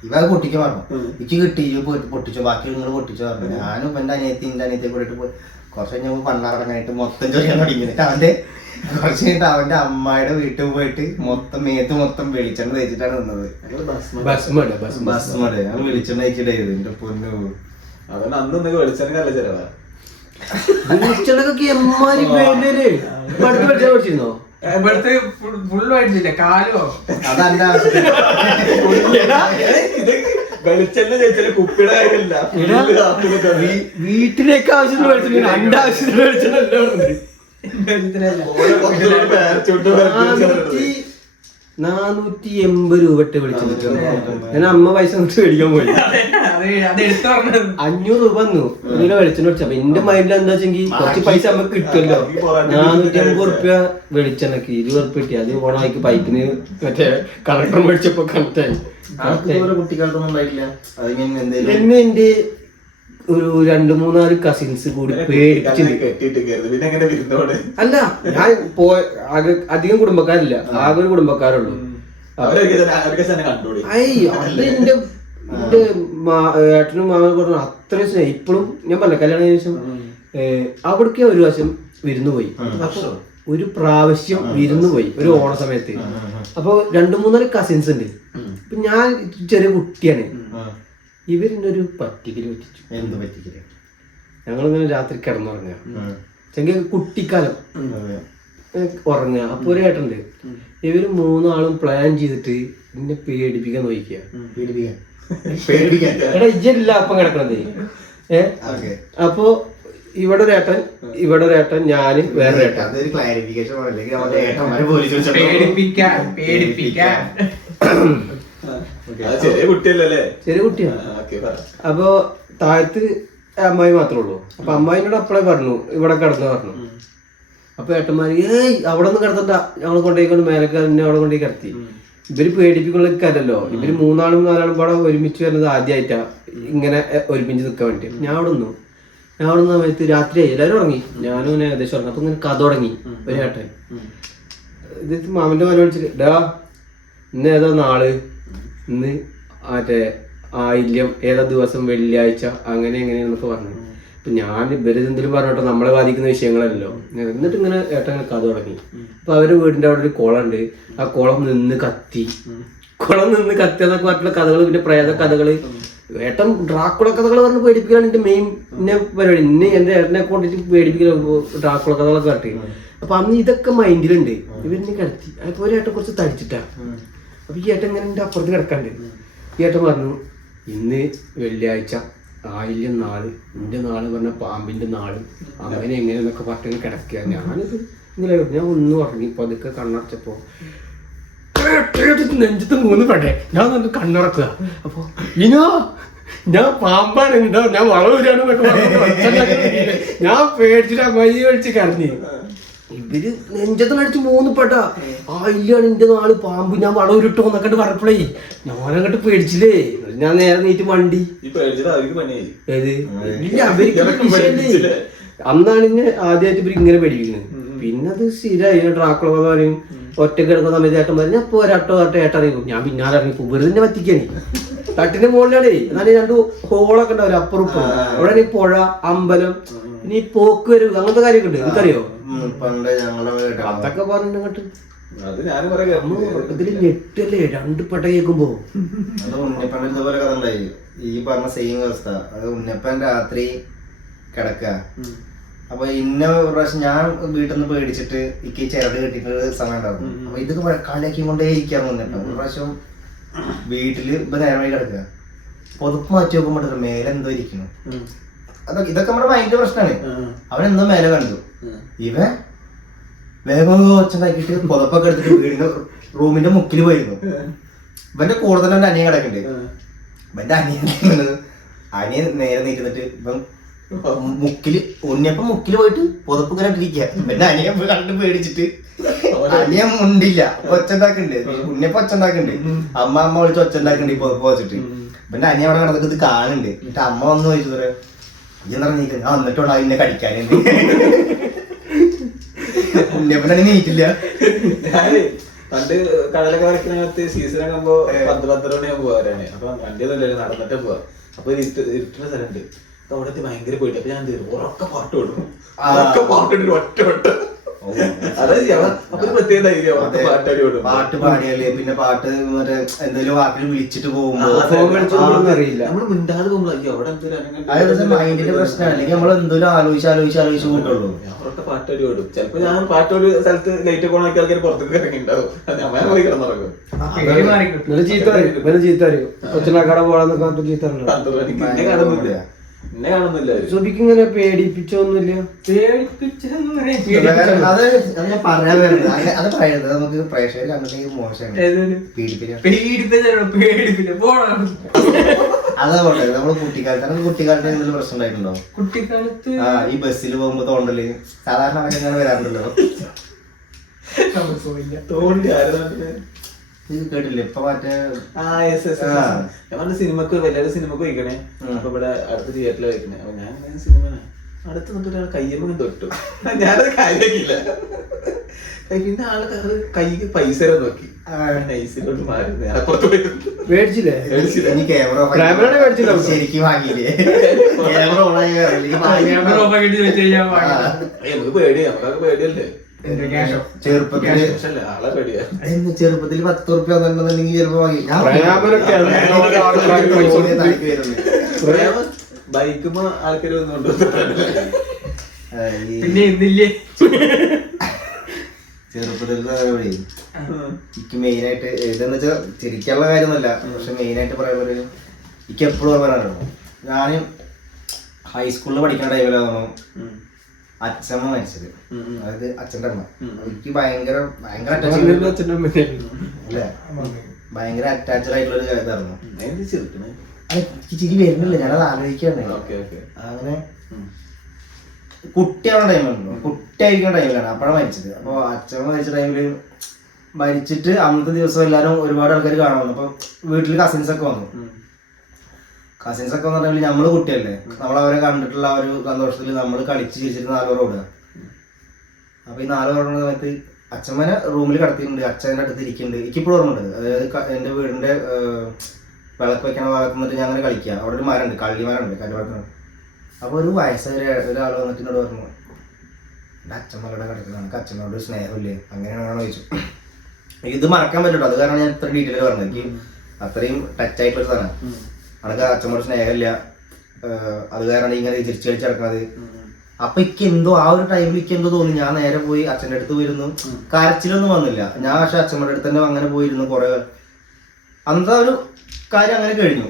ഇവ പൊട്ടിക്കാൻ പറഞ്ഞു. എനിക്ക് കിട്ടി പൊട്ടിച്ചു, ബാക്കി നിങ്ങൾ പൊട്ടിച്ചു പറഞ്ഞു. ഞാനും എന്റെ അനിയത്തിയെ കൂടിയിട്ട് പോയി. കുറച്ച് കഴിഞ്ഞപ്പോ പണ്ടാറടങ്ങായിട്ട് മൊത്തം ചൊറിയാൻ തുടങ്ങി. അവന്റെ കുറച്ച് കഴിഞ്ഞിട്ട് അവന്റെ അമ്മായിയുടെ വീട്ടിൽ പോയിട്ട് മേത്ത് മൊത്തം വെളിച്ചെണ്ണ തേച്ചിട്ടാണ് നിന്നത്. ബസ്മട് ഞാൻ വെളിച്ചെണ്ണ തേച്ചിട്ടായിരുന്നു എന്റെ പൊന്നു. അതുകൊണ്ട് അന്ന് വെളിച്ചെണ്ണ നല്ല ചെലവാ. വെളിച്ചെണ്ണക്കൊക്കെ എമ്മാരി പഠിച്ചിരുന്നോ? ഇവിടുത്തെ ഫുള്ള് മേടിച്ചില്ലേ കാലോ? അതല്ല വെളിച്ചെണ്ണ ചേച്ചില് കുപ്പിയുടെ കാര്യമില്ല. വീട്ടിലേക്ക് ആവശ്യത്തിന് വെളിച്ചെണ്ണ, എന്റെ ആവശ്യത്തിന് വെളിച്ചെണ്ണ 480 രൂപ വിളിച്ചു. ഞാൻ അമ്മ പൈസ മേടിക്കാൻ പോയി. 500 രൂപ വന്നു ഇതിനെ വെളിച്ചെണ്ണ മേടിച്ചു. അപ്പൊ എന്റെ മൈൻഡിൽ എന്താ വെച്ചെങ്കിൽ കുറച്ച് പൈസ നമുക്ക് കിട്ടുമല്ലോ. 450 റുപ്യ വെളിച്ചെണ്ണക്ക് 20 റുപ്യ കിട്ടി. അത് ഓണാക്കി പൈപ്പിന് മറ്റേ കണക്ടർ മേടിച്ചപ്പോ കണക്റ്റായി. കുട്ടിക്കാലത്തൊന്നും ഉണ്ടായില്ല. എന്നെ എന്റെ ഒരു 2-3 കസിൻസ് കൂടി പേടിച്ചു. അല്ല ഞാൻ അധികം കുടുംബക്കാരില്ല, ആകെ ഒരു കുടുംബക്കാരുള്ളൂ. എന്റെ ഏട്ടനും മാമനും പറഞ്ഞു അത്രയും സ്നേഹം. ഇപ്പോഴും ഞാൻ പറഞ്ഞ കല്യാണം ശേഷം അവിടേക്ക് ഒരു പ്രാവശ്യം വിരുന്നു പോയി. അപ്പൊ ഒരു പ്രാവശ്യം വിരുന്നു പോയി ഒരു ഓണ സമയത്ത്. അപ്പൊ 2-3 കസിൻസ് ഉണ്ട്. അപ്പൊ ഞാൻ ചെറിയ കുട്ടിയാണ്. ഇവരിന്നൊരു പറ്റിക്കല് പറ്റിച്ചു. എന്ത് പറ്റിക്കല്? ഞങ്ങളിങ്ങനെ രാത്രി കിടന്നുറങ്ങുക, ചെങ്കിൽ കുട്ടിക്കാലം ഉറങ്ങുക. അപ്പൊ ഒരു ഏട്ടുണ്ട്. ഇവര് 3 ആളും പ്ലാൻ ചെയ്തിട്ട് എന്നെ പേടിപ്പിക്കാൻ നോക്കിക്കുക. എടാ ഇജ്ജല്ല അപ്പം കിടക്കണത്. അപ്പൊ ഇവിടെ ഒരു ഏട്ടൻ ഞാന് വേറെ ഏട്ടൻ. ചെറിയ കുട്ടിയല്ലേ? ചെറിയ കുട്ടിയാണ്. അപ്പൊ താഴത്ത് അമ്മായി മാത്രമേ ഉള്ളൂ. അപ്പൊ അമ്മായിനോട് അപ്പളേ പറഞ്ഞു ഇവിടെ കിടന്നു പറഞ്ഞു. അപ്പൊ ഏട്ടന്മാര് അവിടെ ഒന്നും കിടത്തണ്ട, ഞങ്ങൾ കൊണ്ടുപോയിക്കൊണ്ട് മേലക്ക് തന്നെ അവിടെ കൊണ്ടുപോയി കിടത്തി. ഇവര് പേടിപ്പിക്കുന്നല്ലോ. ഇവര് 3 ആളും 4 ആളും പാടെ ഒരുമിച്ച് വരുന്നത് ആദ്യമായിട്ടാ ഇങ്ങനെ ഒരുമിച്ച് നിൽക്കാൻ വേണ്ടി. ഞാൻ അവിടെ നിന്ന് സമയത്ത് രാത്രിയായി, എല്ലാവരും ഉറങ്ങി, ഞാനും ഇങ്ങനെ ഏകദേശം ഉറങ്ങി. അപ്പൊ ഇങ്ങനെ കഥ തുടങ്ങി ഒരു ഏട്ടൻ. ഇത് മാമന്റെ മോനെ വിളിച്ചിട്ട് ഡാ ഇന്ന് ഏതാ നാള്, ഇന്ന് മറ്റേ ആയില്യം ഏതാ ദിവസം, വെള്ളിയാഴ്ച, അങ്ങനെ എങ്ങനെയാന്നൊക്കെ പറഞ്ഞു. അപ്പൊ ഞാൻ ഇവരെന്തെങ്കിലും പറഞ്ഞോട്ടോ, നമ്മളെ ബാധിക്കുന്ന വിഷയങ്ങളല്ലോ. എന്നിട്ട് ഇങ്ങനെ ഏട്ടൻ ഇങ്ങനെ കഥ തുടങ്ങി. അപ്പൊ അവരുടെ വീടിന്റെ അവിടെ ഒരു കുളം ഉണ്ട്. ആ കുളം നിന്ന് കത്തി എന്നൊക്കെ പറഞ്ഞിട്ടുള്ള കഥകള്, പിന്നെ പ്രേത കഥകള്, ഏട്ടൻ ഡ്രാക്കുള കഥകൾ പറഞ്ഞ് പേടിപ്പിക്കലാണ് എന്റെ മെയിൻ പരിപാടി. എന്റെ ഏട്ടനെ കൊണ്ടിട്ട് പേടിപ്പിക്കല ഡ്രാക്കുള കഥകളൊക്കെ കാട്ടി. അപ്പൊ അന്ന് ഇതൊക്കെ മൈൻഡിലുണ്ട്. ഇവരെന്നെ കിടത്തി. അപ്പൊ ഒരു ഏട്ടൻ കുറച്ച് തടിച്ചിട്ടാ. അപ്പൊ ഈ ഏട്ടൻ ഇങ്ങനെ എന്റെ അപ്പുറത്ത് കിടക്കാണ്ട്. ഈ ഏട്ടൻ പറഞ്ഞു ഇന്ന് വെള്ളിയാഴ്ച, ആയില്യം നാള്, എന്റെ നാള് പറഞ്ഞ പാമ്പിന്റെ നാള്, അങ്ങനെ എങ്ങനെയെന്നൊക്കെ പറഞ്ഞ് കിടക്കുക. ഞാനിത് ഇങ്ങനെ ഞാൻ ഒന്നും ഉറങ്ങി. ഇപ്പൊ അതൊക്കെ കണ്ണടച്ചപ്പോ നെഞ്ചത്ത് 3 പെട്ടെ. ഞാൻ ഒന്ന് കണ്ണുറക്കുക. അപ്പൊ ഞാൻ പാമ്പാണ്, ഞാൻ വളവൂരാണെന്നൊക്കെ ഞാൻ പേടിച്ചിട്ട് അമ്മായി മേടിച്ച് കരഞ്ഞു. ഇവര് നെഞ്ചത്തിനടിച്ച് 3 പെട്ട. ഇല്ലാണ് എന്റെ നാള് പാമ്പ്, ഞാൻ വളവൂരിട്ടോ എന്നൊക്കെ പറഞ്ഞപ്പോഴേ ഞാനങ്ങോട്ട് പേടിച്ചില്ലേ. ഞാൻ നേരെ നീറ്റ് വണ്ടി ഏത് ഇല്ല അവർക്ക് അന്നാണ് ഇങ്ങനെ ആദ്യമായിട്ട് ഇവര് ഇങ്ങനെ പേടിപ്പിക്കുന്നത്. പിന്നെ അത് സ്ഥിരമായി. ഡ്രാക്കുള കഥ പറയും. ഒറ്റക്ക് എടുക്കുന്ന സമയത്ത് ഏട്ടൻ പറഞ്ഞു ഞാൻ ഇപ്പോൾ ഏട്ടൻ ഇറങ്ങിപ്പോ. ഞാൻ പിന്നാലെ ഇറങ്ങിപ്പോ. വെറുതെ പറ്റിക്കാണ്. തട്ടിന്റെ മുകളിലാണേ. എന്നാലും 2 ഹോളൊക്കെ ഉണ്ടാവില്ല അപ്പുറം ഇപ്പുറം. അവിടെ പുഴ, അമ്പലം, പിന്നെ ഈ പോക്ക് വരും, അങ്ങനത്തെ കാര്യമൊക്കെ ഉണ്ട്. എനിക്കറിയോ? അതൊക്കെ പറഞ്ഞിട്ട് ഇതില് ഞെട്ടല്ലേ 2 പെട്ട കേൾക്കുമ്പോ. അത് ഉണ്ണിപ്പൻ ഇതുപോലെ കഥ ഉണ്ടായി. ഈ പറഞ്ഞ സെയിം അവസ്ഥ. അത് ഉണ്ണിപ്പൻ രാത്രി കിടക്കുക. അപ്പൊ ഇന്ന പ്രാവശ്യം ഞാൻ വീട്ടിൽ നിന്ന് പേടിച്ചിട്ട് എനിക്ക് ചിരട് കെട്ടിട്ടൊരു സമയം ഉണ്ടായിരുന്നു. അപ്പൊ ഇതൊക്കെ കളിയാക്കി കൊണ്ടേ ഇരിക്കാൻ വന്നിട്ടോ. ഒരു പ്രാവശ്യം വീട്ടില് ഇപ്പൊ നേരമായി കിടക്കുക. പൊതുപ്പ് മാറ്റി നോക്കുമ്പോ മേലെ എന്തോ ഇരിക്കുന്നു. ഇതൊക്കെ നമ്മുടെ മൈൻഡ് പ്രശ്നമാണ്. അവനെന്തോ മേലെ കണ്ടു. ഇവൻ വേഗം ഒച്ചുണ്ടാക്കിയിട്ട് പുതപ്പൊക്കെ എടുത്തിട്ട് വീടിന്റെ റൂമിന്റെ മുക്കിൽ പോയിരുന്നു. ഇവന്റെ കൂടെ തന്നെ എന്റെ അനിയൻ കിടക്കുന്നുണ്ട്. ഇവന്റെ അനിയൻ നേരെ നീട്ടിന്നിട്ട് ഇവൻ ഉണ്ണിയപ്പം മുക്കില് പോയിട്ട് പുതപ്പ് ഇങ്ങനെ ഇട്ടിരിക്കുക. പിന്നെ അനിയൻ കണ്ട് പേടിച്ചിട്ട് അനിയൻ മുണ്ടില്ല, ഒച്ചുണ്ടാക്കുന്നുണ്ട്. ഉണ്ണിയപ്പം ഒച്ചുണ്ടാക്കുന്നുണ്ട്. അമ്മ വിളിച്ച് ഒച്ചുണ്ടാക്കുന്നുണ്ട് ഈ പുതപ്പ് വെച്ചിട്ട്. പിന്നെ അനിയൻ അവിടെ കിടന്നിട്ട് ഇത് കാണുന്നുണ്ട്. എന്നിട്ട് അമ്മ വന്ന് ചോദിച്ചു പറയാ ഇതെന്താ നീക്കുന്നത്, ആ എന്നിട്ടുണ്ടോ അതിനെ കടിക്കാനുണ്ട്. ഉണ്ണിയപ്പനാണെങ്കിൽ നീറ്റില്ല. ഞാന് പണ്ട് കടലൊക്കെ വരയ്ക്കുന്നതിനകത്ത് സീസൺ ആകുമ്പോ 10-12 മണിയാകുമ്പോ പോകാനാണ്. അപ്പൊ വണ്ടിയൊന്നുമില്ല, നടന്നിട്ടേ പോവാ. അപ്പൊ ഇരുട്ടുന്ന സ്ഥലമുണ്ട്. അപ്പൊ അവിടെ ഭയങ്കര പോയിട്ട് അപ്പൊ ഞാൻ ഉറക്കെ പാട്ട് കൊടുക്കും. പാട്ടിട്ട് ഒറ്റ പാട്ട് പാടിയാല് പിന്നെ പാട്ട് മറ്റേ എന്തെങ്കിലും വാക്കിൽ വിളിച്ചിട്ട് പോകുമ്പോ നമ്മള് മിണ്ടാതെ പോകുമ്പോ അവിടെ മൈൻഡിന്റെ പ്രശ്നമാണ്. അല്ലെങ്കിൽ നമ്മൾ എന്തെങ്കിലും ആലോചിച്ച് കൂട്ടുള്ളൂ. അവരൊക്കെ പാട്ടടി ഓടും. ചിലപ്പോ ഞാൻ പാട്ടൊരു സ്ഥലത്ത് ലൈറ്റ് ഒക്കെ ഓണാക്കി ആൾക്കാർ പുറത്തേക്ക് ഇറങ്ങിണ്ടാവും. ഞാൻ പോയി കിടന്നിറങ്ങും. എന്നെ കാണുന്നില്ല. ഇങ്ങനെ പേടിപ്പിച്ചൊന്നുമില്ല. അത് പറയാൻ വരുന്നത് അത് പറയുന്നത് നമുക്ക് പ്രേക്ഷകർ കണ്ടിട്ടുണ്ടെങ്കിൽ മോശമാണ്. അതേപോലെ നമ്മള് കുട്ടിക്കാലത്ത് എന്തെങ്കിലും പ്രശ്നം ഉണ്ടായിട്ടുണ്ടോ? കുട്ടിക്കാലത്ത് ഈ ബസ്സിൽ പോകുമ്പോ തോണ്ടല് സാധാരണ അങ്ങനെ വരാറുണ്ടല്ലോ. തോണ്ടി കേട്ടില്ലേ ഇപ്പൊ മറ്റേ ഞാൻ സിനിമക്ക് വലിയ സിനിമക്ക് വയ്ക്കണേ. അപ്പൊ ഇവിടെ അടുത്ത തിയേറ്ററിൽ വയ്ക്കണേ. അപ്പൊ ഞാൻ സിനിമ അടുത്ത് നിന്നിട്ട് ഒരാൾ കയ്യമ്മ തൊട്ടു. ഞാനത് കാര്യമാക്കില്ല. പിന്നെ ആള് കൈക്ക് പൈസ നോക്കി നൈസിലോട്ട് മാറി നേരെ പുറത്ത് പോയി. ശരിക്കും വാങ്ങിയില്ലേ? നമുക്ക് പേടിയാ, നമുക്കൊക്കെ പേടിയല്ലേ. ചെറുപ്പത്തില് 10 റുപ്യ വന്നിട്ടുണ്ടെങ്കിൽ ചിലപ്പോ വാങ്ങി. ബൈക്കുമ്പോ ആൾക്കാർ വന്നുകൊണ്ട് ചെറുപ്പത്തിൽ എനിക്ക് മെയിനായിട്ട് ഇതെന്ന് വെച്ചാൽ ചിരിക്കാനുള്ള കാര്യമൊന്നുമല്ല. പക്ഷെ മെയിനായിട്ട് പറയുമ്പോൾ എനിക്ക് എപ്പോഴും പറയാനുള്ളൂ, ഞാൻ ഹൈസ്കൂളിൽ പഠിക്കുന്ന ടൈമിലാണോ അച്ഛമ്മ മരിച്ചത്. അതായത് അച്ഛൻ്റെ അമ്മ. എനിക്ക് ഭയങ്കര ഭയങ്കര അറ്റാച്ച്ഡ് ആയിട്ടുള്ള ഒരു ഇതായിരുന്നു. എനിക്ക് ചിരി വരുന്നില്ല, ഞാനത് ആലോചിക്കാണ്. അങ്ങനെ കുട്ടിയാവുന്ന ടൈമാണല്ലോ, കുട്ടിയായിരിക്കുന്ന ടൈമിലാണ് അപ്പോഴാണ് മരിച്ചത്. അപ്പോൾ അച്ഛമ്മ മരിച്ച ടൈമിൽ മരിച്ചിട്ട് അന്നത്തെ ദിവസം എല്ലാവരും ഒരുപാട് ആൾക്കാർ കാണാൻ വന്നു. അപ്പോൾ വീട്ടിൽ കസിൻസൊക്കെ വന്നു. കസിൻസൊക്കെ വന്ന ടൈമിൽ നമ്മൾ കുട്ടിയല്ലേ, നമ്മളവരെ കണ്ടിട്ടുള്ള ആ ഒരു സന്തോഷത്തിൽ നമ്മൾ കളിച്ച് ചിരിച്ചിട്ട് 4 ഓടുക. അപ്പോൾ ഈ 4 ഓടുന്ന സമയത്ത് അച്ഛമ്മനെ റൂമിൽ കിടത്തിയിട്ടുണ്ട്, അച്ഛൻ്റെ അടുത്ത് ഇരിക്കുന്നുണ്ട്. എനിക്കിപ്പോഴും ഓർമ്മയുണ്ട്. അതായത് എൻ്റെ വീടിൻ്റെ വിളക്ക് വെക്കണ ഭാഗത്ത് നിന്നിട്ട് ഞാൻ അങ്ങനെ കളിക്കുക. അവിടെ ഒരു മരമുണ്ട്, കള്ളിമരമുണ്ട്, കരുവാടത്തിന്. അപ്പോൾ ഒരു വയസ്സായ ഒരാൾ വന്നിട്ട് എന്നോട് പറഞ്ഞു, എൻ്റെ അച്ഛമ്മയുടെ കിടക്കുന്നത് എനിക്ക് അച്ഛനോട് സ്നേഹമില്ലേ, അങ്ങനെയാണോ ചോദിച്ചു. ഇത് മറക്കാൻ പറ്റുള്ളൂ. അത് കാരണം ഞാൻ ഇത്ര ഡീറ്റെയിൽ പറഞ്ഞത്. എനിക്ക് അത്രയും ടച്ച് ആയിട്ടുള്ള സാധനം. അനക്ക് അച്ഛനോട് സ്നേഹമില്ല, അത് കാരണം ഇങ്ങനെ തിരിച്ചു കളിച്ച് നടക്കുന്നത്. അപ്പൊ എനിക്ക് എന്തോ ആ ഒരു ടൈമിൽ എനിക്ക് എന്തോ തോന്നി. ഞാൻ നേരെ പോയി അച്ഛൻ്റെ അടുത്ത് പോയിരുന്നു. കരച്ചിലൊന്നും വന്നില്ല. ഞാൻ പക്ഷെ അച്ഛമ്മയുടെ അടുത്ത് തന്നെ അങ്ങനെ പോയിരുന്നു. കുറെ അന്നത്തെ ഒരു കാര്യം അങ്ങനെ കഴിഞ്ഞു.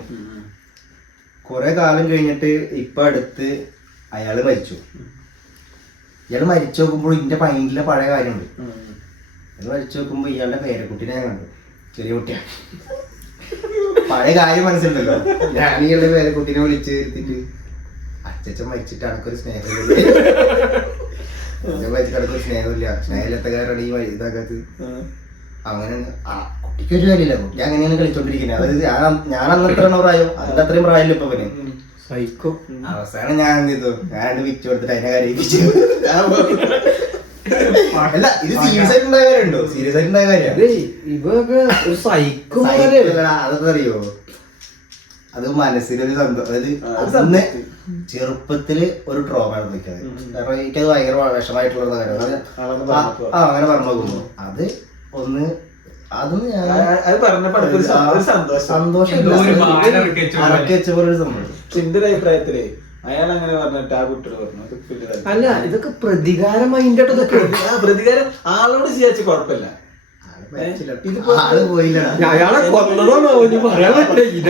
കുറെ കാലം കഴിഞ്ഞിട്ട് ഇപ്പൊ അടുത്ത് അയാള് മരിച്ചു. ഇയാള് മരിച്ചു നോക്കുമ്പോൾ ഇതിന്റെ മൈൻഡിലെ പഴയ കാര്യമുണ്ട്. അയാൾ മരിച്ചു നോക്കുമ്പോ ഇയാളുടെ പേരക്കുട്ടിനെ ഞാൻ കണ്ടു. ചെറിയ കുട്ടിയാണ്. പഴയ കാര്യം മനസ്സിലുണ്ടല്ലോ. ഞാൻ ഇയാളുടെ പേരക്കുട്ടിനെ വിളിച്ച് ഇരുത്തിട്ട് അച്ഛൻ മരിച്ചിട്ട് അനക്കൊരു സ്നേഹമില്ല, മരിച്ചിട്ട് അനക്കൊരു സ്നേഹമില്ല, സ്നേഹമില്ലാത്തക്കാരാണ് ഈ ഇതാക്കത്ത്. അങ്ങനെ കുട്ടിക്കൊരു കാര്യമില്ല. കുട്ടി അങ്ങനെയാണ് കളിച്ചോണ്ടിരിക്കുന്നത്. അതായത് ഞാൻ അന്നത്ര പ്രായം, അതിന്റെ അത്രയും പ്രായമില്ല ഇപ്പൊ പിന്നെ. സൈക്കോ. അവസാനം ഞാൻ എന്ത് ചെയ്തു, ഞാൻ വിച്ചു കൊടുത്തിട്ട് അതിനെ കരയിപ്പിച്ചു. അല്ല, ഇത് സീരിയസ് ആയിട്ടുണ്ടായ കാര്യമുണ്ടോ? സീരിയസ് ആയിട്ടുണ്ടായ കാര്യമാണ്. അതൊക്കെ അറിയോ? അത് മനസ്സിലൊരു സന്തോഷം. അതായത് അന്ന് ചെറുപ്പത്തില് ഒരു ട്രോമയാണ് നിൽക്കുന്നത്. കാരണം എനിക്കത് ഭയങ്കര വിഷമായിട്ടുള്ള കാര്യമാണ്. അങ്ങനെ പറഞ്ഞു നോക്കുന്നു. അത് ഒന്ന് അതൊന്ന് സന്തോഷം അടക്കി വെച്ച പോലെ ഒരു സംഭവം. എന്റെ ഒരു അഭിപ്രായത്തില് അയാൾ അങ്ങനെ പറഞ്ഞിട്ട് ആ കുട്ടിയോട് പറഞ്ഞു. അല്ല, ഇതൊക്കെ പ്രതികാരം മൈൻഡായിട്ട് ഇതൊക്കെ. പ്രതികാരം ആളോട് ചെയ്യാച്ച കുഴപ്പമില്ല. ആള് പോയില്ല, അയാളെ കൊന്നതാണോ പറയാൻ പറ്റില്ല.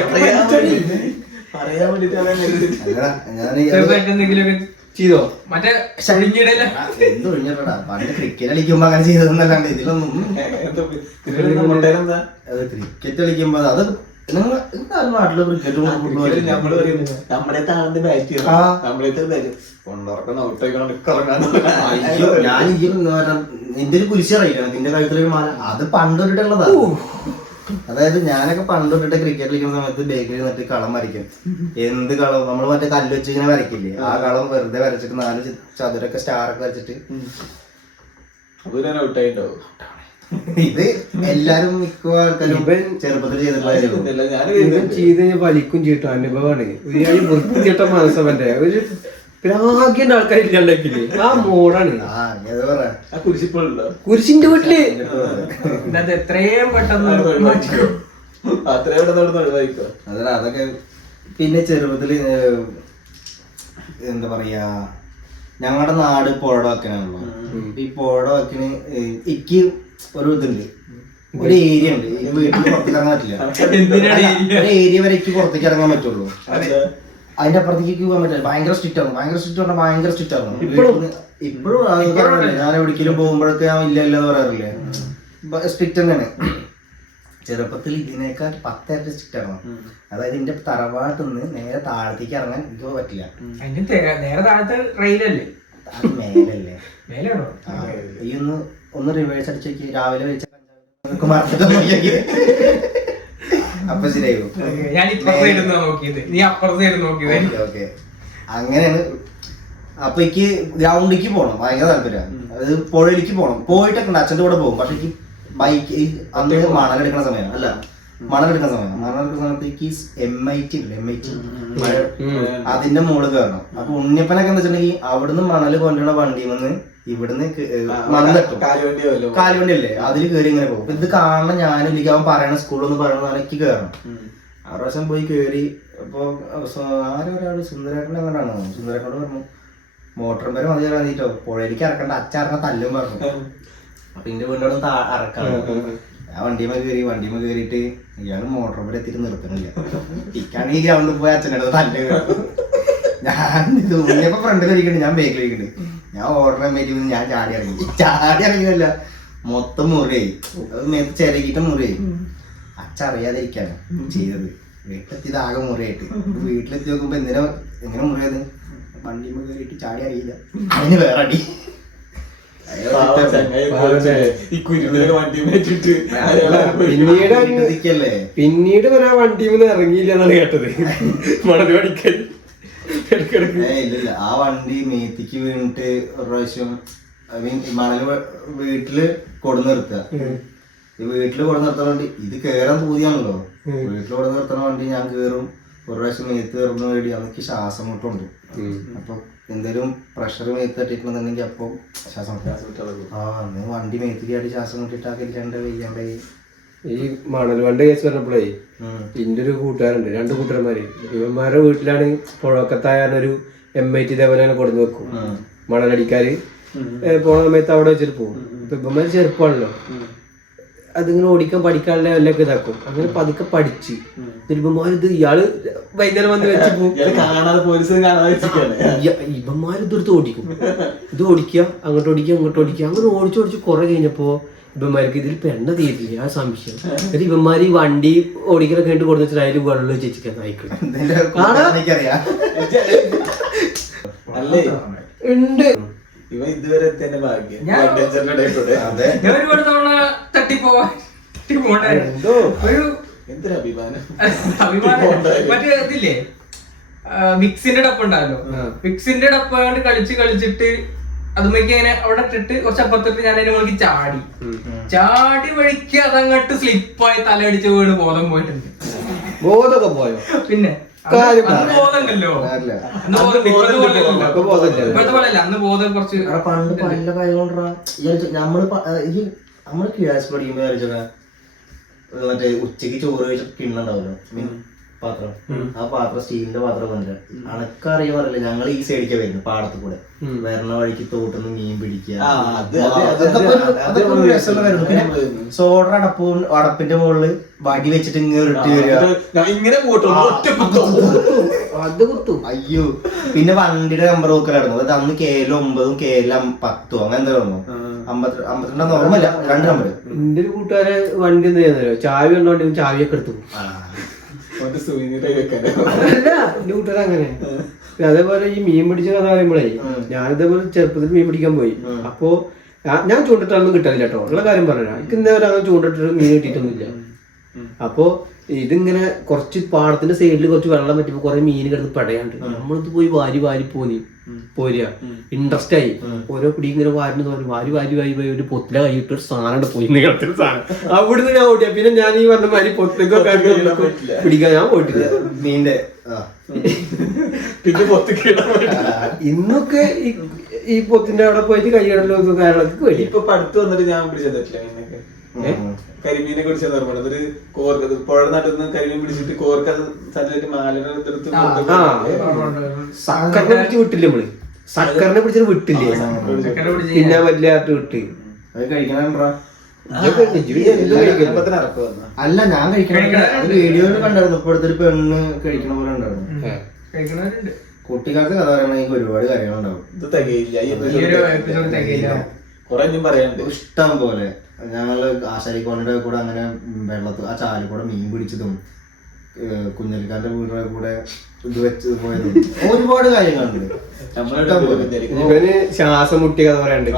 പറയാൻ വേണ്ടിട്ട് ചെയ്തോ മറ്റേ എന്തൊഴിഞ്ഞിട്ടാ പണ്ട് ക്രിക്കറ്റ് കളിക്കുമ്പോ അങ്ങനെ ചെയ്തതെന്നല്ലാണ്ട് ഇതിലൊന്നും. ക്രിക്കറ്റ് കളിക്കുമ്പോ അത് നാട്ടില് ക്രിക്കറ്റ് നമ്മള് പറയും നമ്മുടെ താളന്റെ ബാറ്റ് നമ്മളെ ബാറ്റ് കൊണ്ടുറക്കണം ഔട്ടായിക്കണം ഞാൻ നിന്റെ ഒരു കുരിശ് അറിയില്ല നിന്റെ കഴുത്തിലൊരു മാല അത് പണ്ടൊരിട്ടുള്ളതാ. അതായത് ഞാനൊക്കെ പണ്ടൊരിട്ട് ക്രിക്കറ്റ് കളിക്കുന്ന സമയത്ത് ബേക്കറിൽ നിന്നിട്ട് കളം വരയ്ക്കും. എന്ത് കളം നമ്മൾ മറ്റേ കല്ല് വെച്ച് ഇങ്ങനെ വരയ്ക്കില്ലേ, ആ കളം വെറുതെ വരച്ചിട്ട് 4 ചതുരൊക്കെ സ്റ്റാറൊക്കെ വരച്ചിട്ട് ഔട്ടായിട്ടോ. ഇത് എല്ലാരും മിക്ക ആൾക്കാരും ചെറുപ്പത്തിൽ ചെയ്തിട്ടുള്ള ചെയ്ത് വലിക്കും ചെയ്തിട്ടോ അനുഭവമാണ്. ഒരു വൃത്തികെട്ട മനസ്സവന്റെ ഒരു പ്രാഗ്യന്റെ ആൾക്കാരില്ലാണ്ടില്ലേ ആ മോഡാണ്. കുരിശിന്റെ വീട്ടില് എത്രയും പെട്ടെന്ന് അതൊക്കെ. പിന്നെ ചെറുപ്പത്തില് എന്താ പറയാ, ഞങ്ങളുടെ നാട് പുഴ വക്കനാണല്ലോ. ഈ പുഴ വക്കിന് എനിക്ക് ഒരു ഇതുണ്ട്, ഒരു ഏരിയ ഉണ്ട്. ഈ വീട്ടിൽ പുറത്തേക്ക് ഇറങ്ങാൻ പറ്റില്ല. ഒരു ഏരിയ വരെ എനിക്ക് പുറത്തേക്ക് ഇറങ്ങാൻ പറ്റുള്ളൂ. അതിന്റെ അപ്പുറത്തേക്ക് പോകാൻ പറ്റില്ല. ഭയങ്കര സ്ട്രിക്റ്റ് ആണ്. ഭയങ്കര സ്ട്രിക്റ്റ് ആണ്. ഇപ്പോഴും ഞാൻ എവിടേക്കെങ്കിലും പോകുമ്പോഴൊക്കെ ഞാൻ ഇല്ല എന്ന് പറയാറില്ലേ, സ്ട്രിക്റ്റ് തന്നെയാണ്. ചെറുപ്പത്തിൽ ഇതിനേക്കാൾ 10 ഇരട്ടി സ്ട്രിക്റ്റ് ആണ്. അതായത് എന്റെ തറവാട്ടിൽ നിന്ന് നേരെ താഴത്തേക്ക് ഇറങ്ങാൻ എനിക്ക് പറ്റില്ല. നേരെ താഴത്തെ റെയിലല്ലേ, അത് മേലല്ലേ. മേലാണോ? ഈ ഒന്ന് റിവേഴ്സ് അടിച്ചേക്ക്, രാവിലെ വെച്ച മറന്നിട്ട് അപ്പൊ ശരിയായി. ഓക്കെ, അങ്ങനെയാണ്. അപ്പൊ എനിക്ക് ഗ്രൗണ്ടിലേക്ക് പോകണം, ഭയങ്കര താല്പര്യം. അത് പുഴയിലേക്ക് പോകണം. പോയിട്ടൊക്കെ ഉണ്ട്, അച്ഛൻ്റെ കൂടെ പോകും. പക്ഷെ എനിക്ക് ബൈക്ക് അന്ന് മണലെടുക്കുന്ന സമയം അല്ല, മണലെടുക്കുന്ന സമയത്തേക്ക് MIT ഇല്ല, MIT അതിന്റെ മുകളിൽ കയറണം. അപ്പൊ ഉണ്ണിയപ്പനൊക്കെ എന്താ വെച്ചിട്ടുണ്ടെങ്കിൽ അവിടുന്ന് മണല് കൊണ്ടുവരുന്ന വണ്ടിയിൽ നിന്ന് ഇവിടുന്ന് മണലെത്തും. കാലുവണ്ടി അല്ലേ, അതിൽ കയറി ഇങ്ങനെ പോകും. ഇത് കാണണം ഞാനില്ലെങ്കിൽ അവൻ പറയണ സ്കൂളൊന്ന് പറയണ എനിക്ക് കയറണം. ആ പ്രാവശ്യം പോയി കയറി. അപ്പൊ ആരൊരാള് സുന്ദരേട്ടനെ കണ്ടാണ്, സുന്ദരേട്ടനോട് പറഞ്ഞു മോട്ടറും പേരെ മതി കയറിട്ടോ, പുഴയിലേക്ക് ഇറക്കണ്ട, അച്ഛറങ്ങ തല്ലും പറഞ്ഞു. അപ്പൊ എന്റെ വീടിനോട് ഇറക്കാണ്. ആ വണ്ടിമ കയറിയിട്ട് ഇയാള് മോട്ടർ പേരെ എത്തിയിട്ട് നിർത്തണില്ല. ഇക്കാണെങ്കിൽ ഗ്രൗണ്ടിൽ പോയി അച്ഛനോട് തല്ല്. ഞാൻ ഉണ്ണിയപ്പോ ഫ്രണ്ടിൽ ഇരിക്കണ്ട്, ഞാൻ ബേക്കിൽ ഇരിക്കണ്ട്. ഞാൻ ഓർഡർ പറ്റി ഞാൻ ചാടി ഇറങ്ങിയതല്ല, മൊത്തം മുറിയായി. അത് നേരത്തെ ചിരകിട്ട് മുറിയായി. അച്ഛറിയാതിരിക്കാണ് ചെയ്തത്. വീട്ടിലെത്തിയത് ആകെ മുറിയായിട്ട്. വീട്ടിലെത്തി നോക്കുമ്പോ എങ്ങനെ മുറിയത്, വണ്ടിമ കയറിയിട്ട് ചാടി അറിയില്ല. അതിന് വേറെ അടി. പിന്നീട് ആ വണ്ടിയിൽ ഇറങ്ങിയില്ല എന്നാണ് കേട്ടത്. മണൽ പഠിക്കാൻ ഇല്ല, ആ വണ്ടി മേത്തിക്ക് വീണിട്ട് ഒരു പ്രാവശ്യം മണല് വീട്ടില് കൊടു നിർത്തുക. വീട്ടില് കൊടു നിർത്തുന്ന വണ്ടി ഇത് കേറാൻ പൂതിയാണല്ലോ. വീട്ടില് കൊടു നിർത്തുന്ന വണ്ടി ഞാൻ കേറും. ഒരു പ്രാവശ്യം മേത്ത് കയറുന്ന വേണ്ടി അതൊക്കെ ശ്വാസം മുട്ടുണ്ട്. അപ്പൊ എന്തേലും പ്രഷർ മേത്ത് തട്ടിട്ടുണ്ടെന്നുണ്ടെങ്കിൽ അപ്പൊ ശ്വാസം അന്ന് വണ്ടി മേത്തിക്ക് ആയിട്ട് ശ്വാസം മുട്ടിട്ടാക്കിരിക്കാണ്ട് വയ്യാണ്ടായി. ഈ മണൽ വണ്ടി കേസ് പറഞ്ഞപ്പോഴേ എന്റെ ഒരു കൂട്ടുകാരുണ്ട്, 2 കൂട്ടുകാരന്മാര്. ഇവന്മാരുടെ വീട്ടിലാണ് പുഴക്കത്തായൊരു MIT ഇതേപോലെ കൊടുന്നു വെക്കും. മണലടിക്കാര് പോണ സമയത്ത് അവിടെ വെച്ചിട്ട് പോകും. ഇപ്പൊ ഇവന്മാര് ചെറുപ്പമാണല്ലോ, അതിങ്ങനെ ഓടിക്കാൻ പഠിക്കാനുള്ള എല്ലാം ഇതാക്കും. അങ്ങനെ പതുക്കെ പഠിച്ച് ഇവന്മാരിത് ഇയാള് വൈകുന്നേരം വന്ന് വെച്ച് പോകും. ഇവന്മാര് ഇതെടുത്ത് ഓടിക്കും. ഇത് ഓടിക്കുക, അങ്ങോട്ട് ഓടിക്കുക. അങ്ങനെ ഓടിച്ച് കുറെ കഴിഞ്ഞപ്പോ ഇവന്മാർക്ക് ഇതിൽ പെണ്ണ തീരില്ല, ആ സംശയം. എന്നിട്ട് ഇവന്മാര് ഈ വണ്ടി ഓടിക്കലൊക്കെ ആയിട്ട് കൊടുത്തു വെച്ചിട്ട് അതിൽ വെള്ളം ചേച്ചിക്കാൻ നായിക്കള് ഉണ്ട്. ഇവ ഇതുവരെ എത്തിയ ഭാഗ്യം. ഞാൻ ഒരുപാട് തവണ എന്തൊരു അഭിമാനം. മറ്റേ ഇതില്ലേ വിക്സിന്റെ ഡപ്പ് ഉണ്ടാവല്ലോ, വിക്സിന്റെ ഡപ്പ് കൊണ്ട് കളിച്ചിട്ട് അതുമ്മക്ക് അങ്ങനെ അവിടെ ഇട്ടിട്ട് കുറച്ച് അപ്പുറത്തിട്ട് ഞാൻ അതിന്റെ മുകളിൽ ചാടി വഴിക്ക് അതങ്ങോട്ട് സ്ലിപ്പായി തലയടിച്ച് വീട് ബോധം പോയിട്ടുണ്ട്. ബോധമൊക്കെ പോയോ? പിന്നെ ബോധമല്ലോ, ഇപ്പോഴത്തെ പോലെ അല്ല, അന്ന് ബോധം കുറച്ച് പണ്ട് പല കാര്യങ്ങളുണ്ടാ. നമ്മള് ക്ലാസ് പഠിക്കുമ്പോ മറ്റേ ഉച്ചക്ക് ചോറ് കഴിച്ച കിണ്ണുണ്ടാവല്ലോ, പാത്രം. ആ പാത്രം സ്റ്റീലിന്റെ പാത്രം കൊണ്ടുവരാം. അണക്കറിയാൻ പറയില്ല, ഞങ്ങൾ ഈ സൈഡിക്കാ വരുന്നു പാടത്ത് കൂടെ വരണ വഴിക്ക് തോട്ടുന്ന് മീൻ പിടിക്കുക. സോഡ അടപ്പിന്റെ മുകളില് വടി വെച്ചിട്ട് ഇങ്ങനെ ഇട്ട് വരിക. അത് കുത്തും. അയ്യോ, പിന്നെ വണ്ടിയുടെ നമ്പർ നോക്കലായിരുന്നു. അതായത് അന്ന് KL9 KL10 അങ്ങനെ എന്താ തോന്നുന്നു, 52 ഓർമ്മയില്ല, 2 നമ്പർ. എന്റെ ഒരു കൂട്ടുകാരെ വണ്ടി എന്താ ചെയ്യുന്നല്ലോ, ചാവി ഉണ്ടോ ചാവിയൊക്കെ എടുത്തു പോകും. മറ്റേ സുവിനീറായി വെക്കാനോ? അതല്ല എന്റെ കൂട്ടുകാർ അങ്ങനെ. പിന്നെ അതേപോലെ ഈ മീൻ പിടിച്ച കഥ പറയുമ്പോഴേ ഞാനിതേപോലെ ചെറുപ്പത്തിൽ മീൻ പിടിക്കാൻ പോയി. അപ്പോ ഞാൻ ചൂണ്ടിട്ടൊന്നും കിട്ടാനില്ല കേട്ടോ, ഉള്ള കാര്യം പറഞ്ഞാ. എനിക്ക് ഇന്നേവരെ അങ്ങനെ ചൂണ്ടിട്ട് മീൻ കിട്ടിയിട്ടൊന്നുമില്ല. അപ്പോ ഇതിങ്ങനെ കുറച്ച് പാടത്തിന്റെ സൈഡിൽ കുറച്ച് വെള്ളം പറ്റുമ്പോ കുറെ മീൻ കിടന്ന് പടയാണ്ട് നമ്മളിത് പോയി വാരി വാരി പോരുക. ഇൻട്രസ്റ്റ് ആയി ഓരോ പിടി ഇങ്ങനെ വാരി ഒരു പൊത്തിലെ കൈയിട്ട് ഒരു സാധനം പോയി കിടത്തൊരു സാധനം. അവിടുന്ന് ഞാൻ ഓടിയ പിന്നെ ഞാൻ ഈ പറഞ്ഞ മാതിരി പൊത്തിക്കൊക്കെ പിടിക്കാൻ ഞാൻ പോയിട്ടില്ല മീന്റെ. പിന്നെ പൊത്തിക്ക് ഇന്നൊക്കെ ഈ പൊത്തിന്റെ അവിടെ പോയിട്ട് കൈയിടലോ കാര്യങ്ങളൊക്കെ വരും. ഇപ്പൊ അടുത്ത് വന്നിട്ട് ഞാൻ പിടിച്ചെന്നിട്ടില്ല മീനൊക്കെ. കരിമീനെ കുറിച്ച് ഓർമ്മ അതൊരു കോർക്ക് പുഴ നടുന്ന് കരിമീൻ പിടിച്ചിട്ട് കോർക്ക് സ്ഥലത്ത് മാലിനെ എടുത്ത് സക്കറിനെ പിടിച്ച് വിട്ടില്ലേ നമ്മള്, സക്കറിനെ പിടിച്ചിട്ട് വിട്ടില്ലേ, പിന്നെ വലിയാട്ട് വിട്ട് അത് കഴിക്കണ. അല്ല ഞാൻ കഴിക്കണം. വീഡിയോയിൽ കണ്ടായിരുന്നു. ഇപ്പോഴത്തെ ഒരു പെണ്ണ് കഴിക്കണ പോലെ ഉണ്ടായിരുന്നു. കുട്ടിക്കാലത്ത് കഥ പറയണമെങ്കിൽ ഒരുപാട് കാര്യങ്ങളുണ്ടാവും. ഇത് തികയില്ല, കുറെ ഇനിയും പറയാനുണ്ട്. ഇഷ്ടം പോലെ ഞങ്ങള് ആശാരിക്കോണിന്റെ കൂടെ അങ്ങനെ വെള്ളത്തിൽ ആ ചാലിൽ കൂടെ മീൻ പിടിച്ചതും കുഞ്ഞലിക്കാന്റെ വീടിന്റെ കൂടെ ഇത് വെച്ചത് പോയതും ഒരുപാട് കാര്യങ്ങളുണ്ട്. ഇവന് ശ്വാസം മുട്ടിയ കഥ പറയാണ്ട്.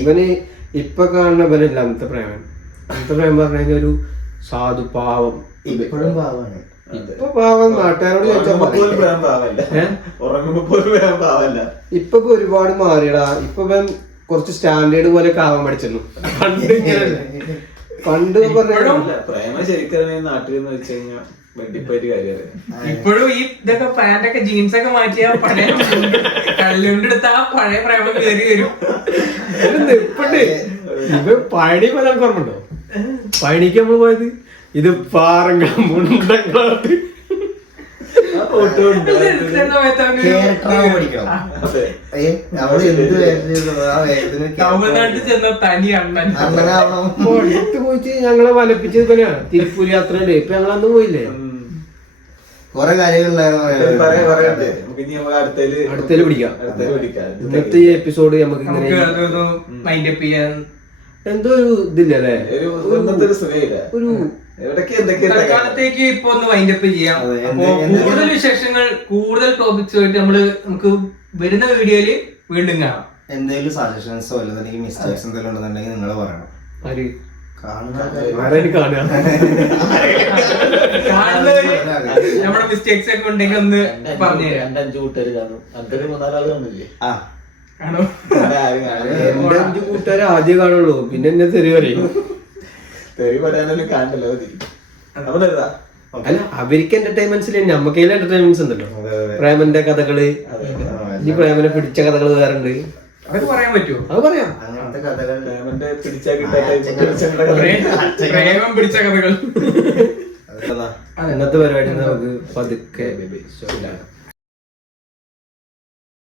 ഇവന് ഇപ്പൊ കാണുന്ന ഇവനല്ല അന്നത്തെ പ്രേമൻ. അന്നത്തെ പ്രേമം പറഞ്ഞു കഴിഞ്ഞാൽ ഒരു സാധു പാവം. ഇപ്പോഴും പാവാണ്. ഇപ്പൊ പാവം നാട്ടുകാരോട് ഇപ്പൊ ഒരുപാട് മാറിയടാ. ഇപ്പൊ ഇവൻ കുറച്ച് സ്റ്റാൻഡേർഡ് പോലെ ആവാൻ പഠിച്ചിരുന്നു. പണ്ട് പ്രേമ ശരിക്കും നാട്ടിൽ എന്ന് വെച്ച് കഴിഞ്ഞാൽ വെട്ടിപ്പോയിട്ട് കാര്യമല്ലേ. ഇപ്പോഴും ഈ ഇതൊക്കെ പാന്റൊക്കെ ജീൻസ് ഒക്കെ മാറ്റിയ പഴയ കല്ലുകൊണ്ടെടുത്ത ആ പഴയ പ്രേമം കയറി വരും. ഇവ പഴനി പോലെ നമുക്ക് ഓർമ്മണ്ടോ? പഴനിക്ക് നമ്മള് പോയത് ഇത് പാറങ്ങളും മുണ്ടങ്ങളായിട്ട് തമിഴ്നാട്ടിൽ ചെന്ന തനി അണ്ണൻ എടുത്ത് പോയിട്ട് ഞങ്ങളെ വലപ്പിച്ചത് തന്നെയാണ്. തിരുപ്പൂർ യാത്രയില്ലേ ഇപ്പൊ ഞങ്ങൾ അന്ന് പോയില്ലേ. കൊറേ അടുത്തേല് പിടിക്കാം. ഇന്നത്തെ ഈ എപ്പിസോഡ് നമുക്ക് മൈൻഡ് അപ്പ് ചെയ്യാൻ എന്തോ ഒരു ഇതില്ലേ, ഒരു തൽക്കാലത്തേക്ക് ഇപ്പൊ ഒന്ന് വൈൻഡ് അപ്പ് ചെയ്യാം. അപ്പൊ കൂടുതൽ വിശേഷങ്ങൾ, കൂടുതൽ ടോപ്പിക്സ് ആയിട്ട് നമുക്ക് വരുന്ന വീഡിയോയില് വീണ്ടും കാണാം. എന്തെങ്കിലും സജഷൻസോ അല്ലെങ്കിൽ മിസ്റ്റേക്സ് എന്തെങ്കിലും ഉണ്ടെന്നുണ്ടെങ്കിൽ നിങ്ങൾ പറയണം. നമ്മുടെ മിസ്റ്റേക്സ് ഒക്കെ ഉണ്ടെങ്കിൽ ഒന്ന് പറഞ്ഞു തരാം. 2-5 കൂട്ടുകാർ കാണും. അതൊരു 3-4 കാണില്ലേ? കാണോ? എന്റെ 5 കൂട്ടുകാരെ ആദ്യം കാണുള്ളൂ, പിന്നെ എന്നെ തെറി പറയും. തെറി പറയാനൊന്നും കാണണ്ടല്ലോ. അല്ല അവർക്ക് എന്റർടൈൻമെന്റ്സിൽ നമുക്ക് എന്റർടൈൻമെന്റ്സ് ഉണ്ടല്ലോ. പ്രേമന്റെ കഥകള്, ഈ പ്രേമനെ പിടിച്ച കഥകള് വേറെ ഉണ്ട്. അതൊക്കെ പറയാൻ പറ്റുമോ? അത് പറയാം. അങ്ങനത്തെ കഥകൾ പ്രേമം പിടിച്ച കഥകൾ. ഇന്നത്തെ പരിപാടി നമുക്ക് പതുക്കെ